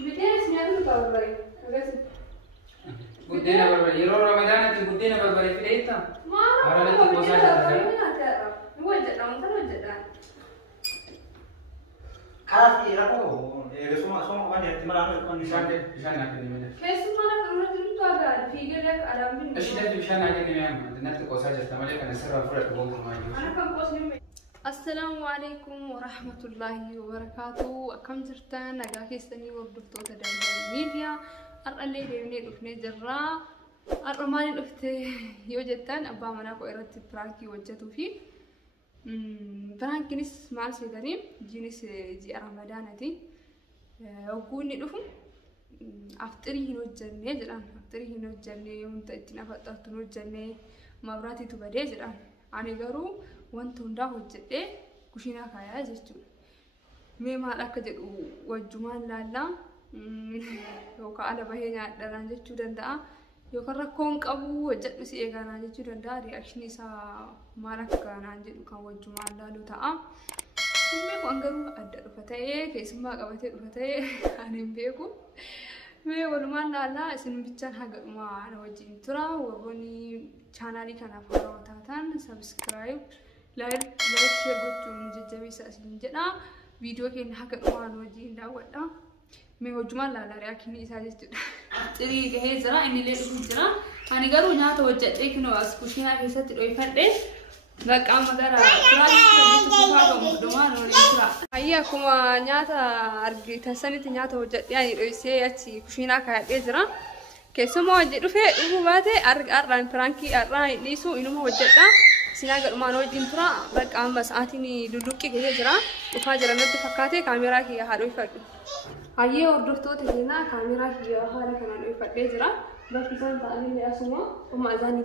بدينا سنعمل بربري بدينا بربري يرو رمضان بدينا بربري في ليتا ما أعرف خلاص يراكو سوما وين احتمال يكون بشان ناكل منه كيس ما نقدر نتوابع في قلك على من ايش ده بشان ناكل منه نت قوسا جت مالك انا سر فرق بوم ما أنا كم قوس نمي السلام عليكم ورحمة الله وبركاته كم جرتان نجاكي سني وردفتو تدمر ميديا أرألي ديني رفني جرا أرماني رفت يوجدتان أبا مناكو إرادة برانكي وجدتو فيه برانكينيس مال سيداني جينيس جي رمضان دي وقولني لهم أفتري هنو الجنة جران أفتري هنو الجنة وانت اتنا فتحت هنو الجنة مبراتي تبدي جران أنا قرو وانت هندا وجدة كوشينا كايا جتو مما أكدر وجمان لالا يوكا على بهينا دران جتو دندا يوكا ركون كابو وجد مسي إيغانا جتو دندا رياكشني سا مالك كانا جتو كان وجمان لالو تاا ميكو أنقرو أدر فتاية كيسما قبتي فتاية أنا بيكو مي ولمان لالا اسم بيتشان حق ما أنا وجين ترى وروني channel كان فولو تاتان سبسكرايب لايك شير قلتو نججبي سأسلين جدا فيديو كين حق ما أنا وجين داولا مي وجمان لالا رياكني إساجي جدا تري جهة زرا إني ليه جرا أنا قالوا نهات وجدت إكنو أسكوشينا كيسة تروي فردش لك أما ترى هيا كما نياتا أرجع تسني نياتا وجدت يعني رئيسي أتي كوشينا كهذا كيسمو وجدوا في بعده أرجع فرانكي أرجع ليسو إنه وجدتا سيناغ ما نوجين ترى لك أما ساعتني لولوكي كذا وفاجر نت فكاتي كاميرا كي هاروي فرد هيا وردفتو تجينا كاميرا كي هارا كنا نوي فرد جرا بس كان تاني لي أسمع وما أذاني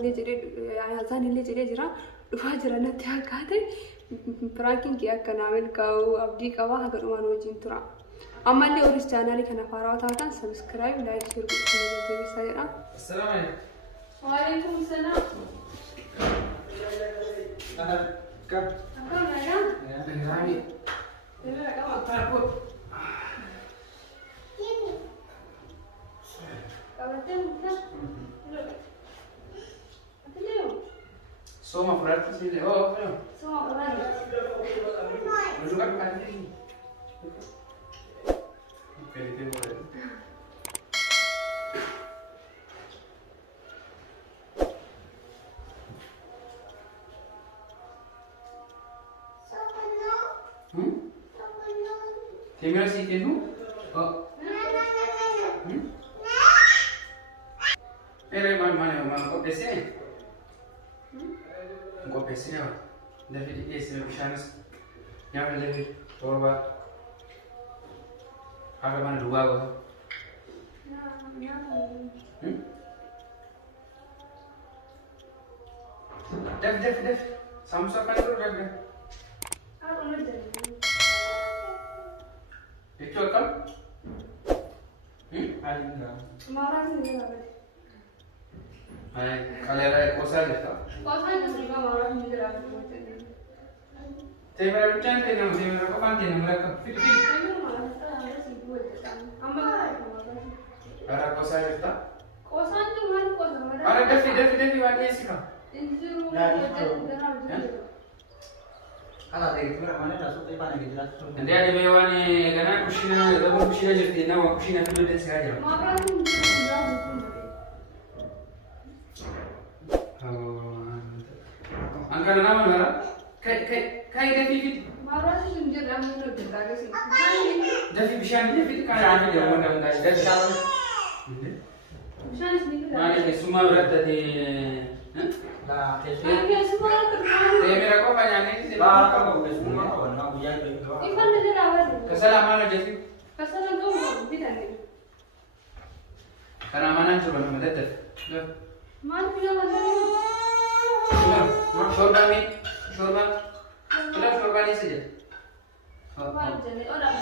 لي جري جرا وفاجر نت فكاتي فرانكين كي أكنامل كاو أبدي كوا هذا ما نوجين ترى أما اللي أوريس channel كنا فاروا تاتا سبسكرايب لايك شير كل شيء السلام عليكم وعليكم السلام كم أكرم يا يعني ترى Soma فرات سيدي أوه فلو سما فرات مجوك كاتي كاتي بقول Timur sih tu, oh, mana kau pesi? Kau pesi ni, dah jadi isi bishanas, yang lebih coba, apa mana dua kau? Def, samsa kan tu dah. Itu apa? Marah sih dia. Kalau ada kosa kita. Kosa itu sih kan marah sih dia. Tembak hujan tu nama tembak apa kan tembak mereka. Fit. Ada kosa kita? Kosa itu mana kosa? Ada defi wajib sih kan? Injil. Kalau ada itu mana dah sudah ibadah kita. Nanti ada mewan ni, kerana kucina jadi nama kucina tu dia sekarang. Marah sih dia. Angkat nama mana? Kai defi fit. Marah sih dia dah mula berjaga sih. Defi bishan defi kan ada dia mana defi bishan. Bishan sini kita. Mana ni semua berat tadi. Dah, Ini semua kerana. Tembak apa banyak ni? dah kamu semua kawan, kamu yang itu. Ikan dia rawat. Kesalahan jadi. Kesalahan kamu tidak ni. Karena mana coba nama defi. Mana bilang ada ni? Shorba ni, shorba. Kita shorba ni saja. Mana jadi orang?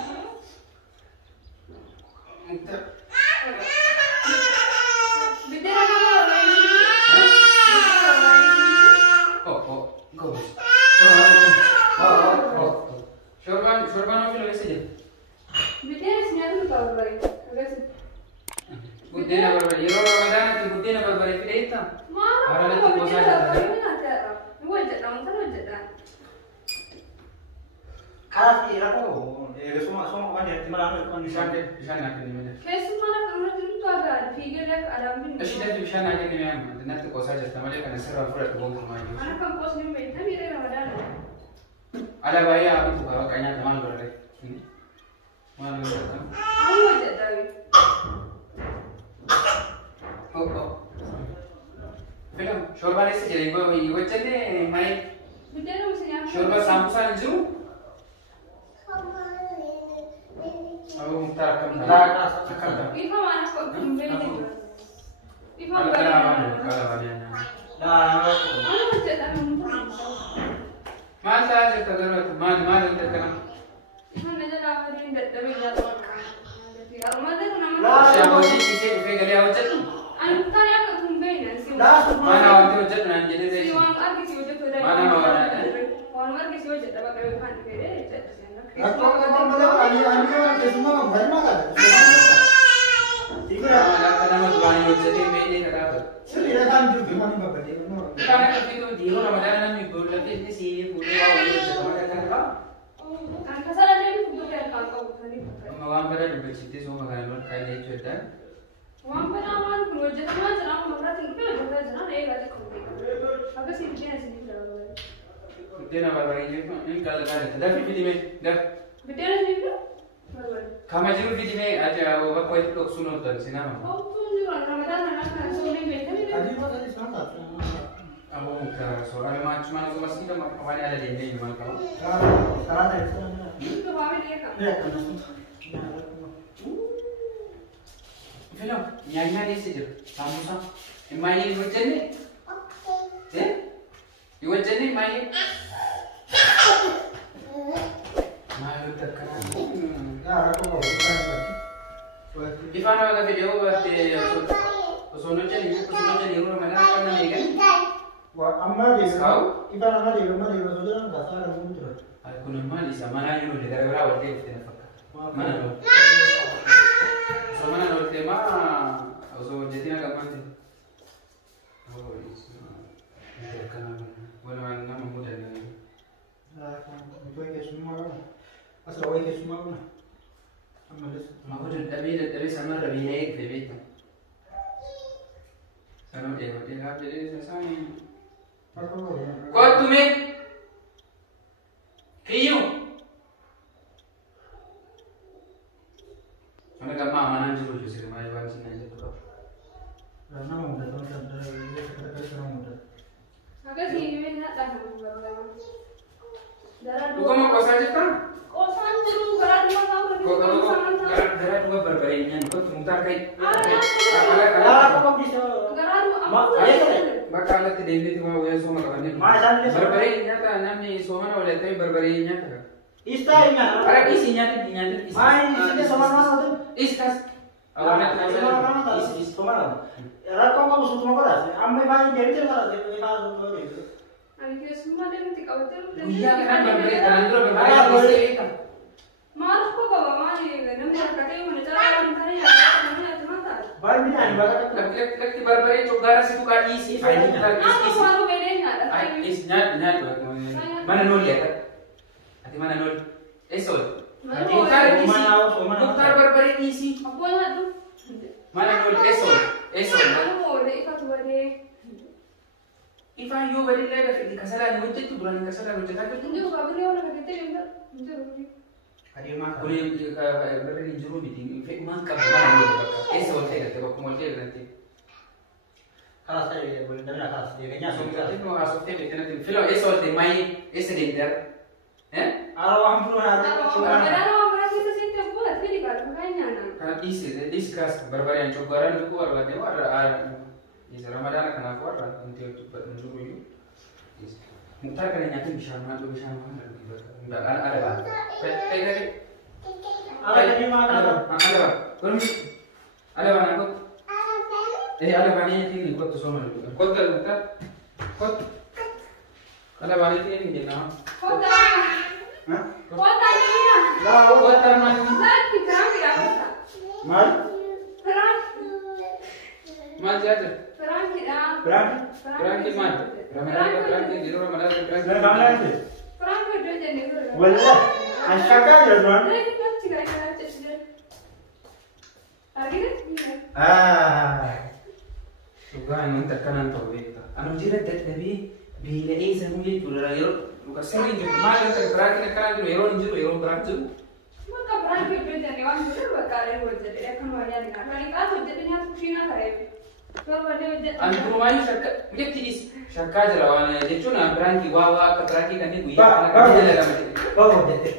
Bidera kamu orang ini. Shorba no filo saja. Bidera sini ada tu lagi. Ada Buddeena barbare yeroo ramadaanaatti buddeena barbare fidheetta. Haadhalatti gosaa jiraata. Karatti rakkoo eegasuma waan itti maraatu kan Bishaan naa kenname. Keessumaa akka irratti nuti agarra fiigee alaabni. Ashiidatti bishaan naa kenname amma natti qoosaa jirta malee kana sirraan fudhatu gonkumaa jiru. Ana kan qoosni hin beekne miidhee ramadaana. Ala baay'ee haamtu qaba qanyaata maal barre. Maal barre. Amma jedhawe. Filam shorbaan eessa jedhee gochannee maayee. Buddeena musinyaa. Shorba saambusaan hin jiru. Aku mutar akan Ifa mana kok kembali? Ifa kalau badannya. Mana macet anu? Mana aja terus mana terkenal. Ifa aja lah hari ini tapi jatuh. Jadi armada tu nama. Siapa sih sih geli awet tu? Anu tadi aku kembali nanti. Mana awet tu nanti jadi deh. Siwang arti siwa jatuh dah. Mana mana? Siwang arti siwa jatuh apa kau kan kere jatuh. Aku boleh ani semua banyak kan. Tiga nama tuan itu jadi ini kata. Sudah kan juga mana bapak dia mana. Karena ketika dia Ramadan nanti ikut lagi ini sih boleh bawa itu sama kata apa? Kan kesalahan dia itu bukan kau tadi. Mawang pada dua cerita semua makanan kaya itu ada. Wang pada aman keluar jatuh mana jangan memberat itu juga jangan lagi kau. Apa sih dia sini kalau. Buddeena barbaree ini kalau ada tapi video dah. Buddeena sini tu? Barbaree. Kamu jadi video aja apa itu lok sunat dan sinama. Oh tu juga Ramadan nak sore betul ni. Tadi apa tadi semangat. Aku muka soalnya cuma aku masih kita kemarin ada di ini gimana kamu? Sekarang ada sekarang. Itu bawa dia kan. Ya kan. Film nyanyi di situ. Kamu sah. Main hujan ni? Eh? Hujan ni main? Malu terkenal. Ya aku mau bukan. Di mana ada video buat sono jadi rumah mana kan ni kan? Wah, amma dia. Kau? Iba amma dia saudara enggak salah muncul. Aku nama di sana mana ni negara berapa dia kita nak? Mana tu? Sama mana tema? Aku jadi nak kapan? Oh, terkenal. Mana nama muda ni? Itu ke semua. Asal ke semua. Aku dari sama Rabi naik di betul. Sana dia jadi saya. Kau tu me? Kiyu? Mana kamu mana juru justru mai banci nanti tu. Nama muda tu dari muda. Agak sini ni nak dah barbaree. Darah Kau mau kau saja kan? Kosan dulu berat 2 tahun lebih. Darah dua berbarinya, kau mutar kai. Aku kok bisa. Bakal nanti deli tu mau ya semua kawan ni. Berbarinya tu namanya semua orang itu berbarinya tu. Istainya. Ada isinya tu dinyata isi. Main isinya sama tu. Iskas. Awalnya is kemana? Rakong kamu sudah mau dah. Ambil main jadi tu kalau dia kalau tu. Anak semua dia nanti kau tu. Iya kan berbari terlalu berbari isi. Marah kok bawa mani, nama kata yang mana cara orang tanya namanya teman tak. Baik ni ani baca. Lagi berbari cokara situ kan isi. Apa malu bedanya? Isnya mana nol ya kan? Hati mana nol? Esol. Mutar berbari isi. Apa nak tu? Mana nol esol? Esol. Mana boleh ikat tu ada. Ifa yo beri lagi di kasaran muncul tu bulan kasaran muncul tapi tu. Tunjuk apa dia orang kata dia enggak. Tunjuk. Hadir mak. Boleh beri juru meeting. Fek mangkap mana ni? Esol saya kata baku mulai nanti. Kalau saya boleh dengar kalau dia kayaknya Sudah itu mau masuk TV nanti. Film esol de mai esdender. Alhamdulillah ada. Kalau berarti itu sih tu buat jadi kalau makanya nak. Karena isi discuss berbari yang cokaran itu ada dia ada. Is Ramadan akan aku ada untuk menjuru you. Mutar kan yang nanti bisa mana. Enggak ada. Ada di mana? Ada. Belum. Ada mana aku? Ada mana ini kau tu semua. Kau kan mutar. Kau. Ada mana ini dia nama? Kota. Kota ni mana? Lah, Kota mana? Lah kita ambil apa? Mal? Terang. Maal jaatir? Firaankiidha. Firaanki maal? Firaanki yeroo Ramadaan firaanki. Mana kamana itu? Firaanki iddoo jennee tura. Wallah, ashakka jira tuan. Achi kan kana cecile. Argina? Dhugaa inni akkanaan ta'u beekta. Anu jira dadhabee beela'ee sammuu jechuudha. Yeroo luka sirrii jiru maal akka firaanki akkanaan jiru yeroo hin jiru yeroo biraan jiru. Maka firaanki iddoo jennee waan jiru bakka alee hojjetee akkanuma yaadina. Kan qaas hojjetee nyaata kushiinaa ta'eef. Ani durumaayyuu jettidis shakkaa jira waan jechuun firaanki waa akka firaanki kanneen guyyaa kana kan dalagama jedhe. Hojjete.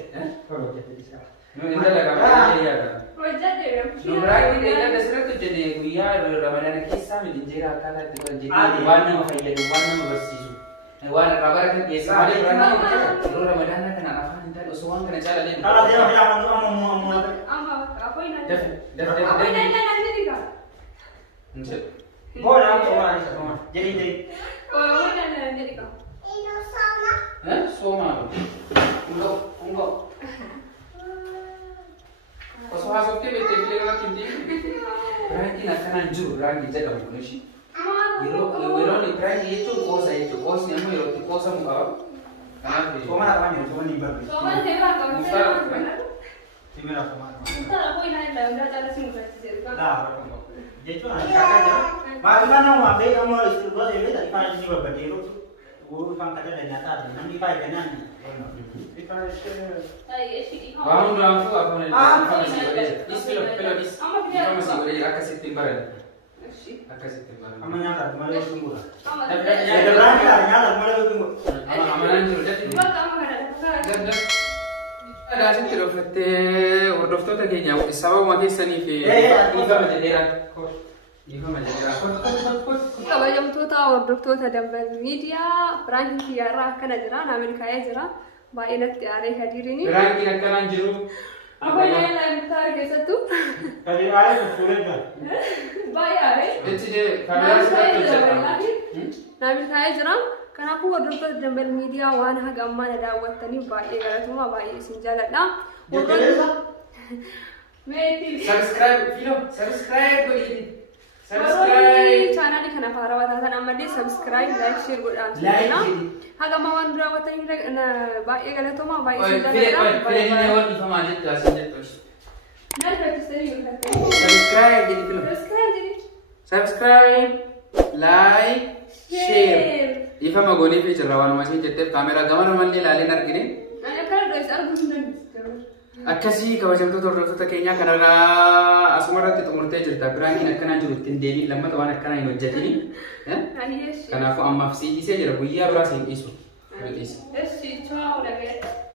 Hin dalagama jedhee yaada. Nu firaanki deeggarra asirratti hojjete guyyaa Ramadaan keessaa miidinjeera akkaataa itti hojjete waan nama fayyadu waan nama barsiisu waan irraa baratan geessa malee firaanki yeroo Ramadaan kanaan afaan hin taane osoo waan kana caalalee. Kalau dia macam boleh apa semua. Jadi. Soma. Enggak. Osoo haasofte beektee filee nama kimti. Firaanki akkanaan jiru firaanki jedhamu kun ishii. Yeroo firaanki jechuun qoosa jechuudha. Qoosni ammoo yeroo itti qoosamu qaba. Kanaaf Soma apa ni? Soma ni baru. Timera soma. Dah. Jadi tu ashakka jira. Maksudnya nama apa? Kamu istilah dia tadi kan ini berbeda. Guru kan kata dan nyata. Nanti kaya kenan. Bangun lampu apa nih? Masih boleh. Dis. Masih boleh. Akasih timbaran. Akasih timbaran. Kamu nyata, kemarin tunggu lah. Ada berani lah, nyata kemarin tunggu. Amanan jiru jadi. Ada asitti dhuffattee hordoftoota keenya sababuma keessanii fi dhiifama jedheera. Kabajamtoota hordoftoota Dambal Miidiyaa firaankiin xiyyaarraa akkana jira. Naamil kaa'ee jira. Baay'ee natti aaree Kadiiriini. Firaankiin akkanaan jiru. Abayyaa laayimtaa keessattuu. Kadi aaree fuudhee Baay'ee aaree. Itti kaameraa irratti hojjetama. Naamil kaa'ee jira. Kanaafuu hordoftoota Dambal Miidiyaa waan haga ammaa na daawwattaniif baay'ee galatoomaa baay'ee isin jaalladha. Subscribe godhiiti. Channel kana faarawaa taatan ammallee subscribe, like, share godhaa jenna. Haga ammaa waan daawwattaniif baay'ee galatoomaa baay'ee isin jaalladha. Filee waan dhiifamaa jettu asin jettu. Subscribe, like, share. Ifama goonee fi jirra waan masiin jetteef kaameraa gama namallee ilaaleen argine. Akkasii kabajamtoota hordoftoota keenyaa kanarraa asuma irratti xumurtee jirta. Firaankiin akkanaa jiru ittiin deebiin lammata waan akkanaa hin hojjetini. Kanaafuu ammaaf siidisee jira guyyaa biraa siin dhiisu.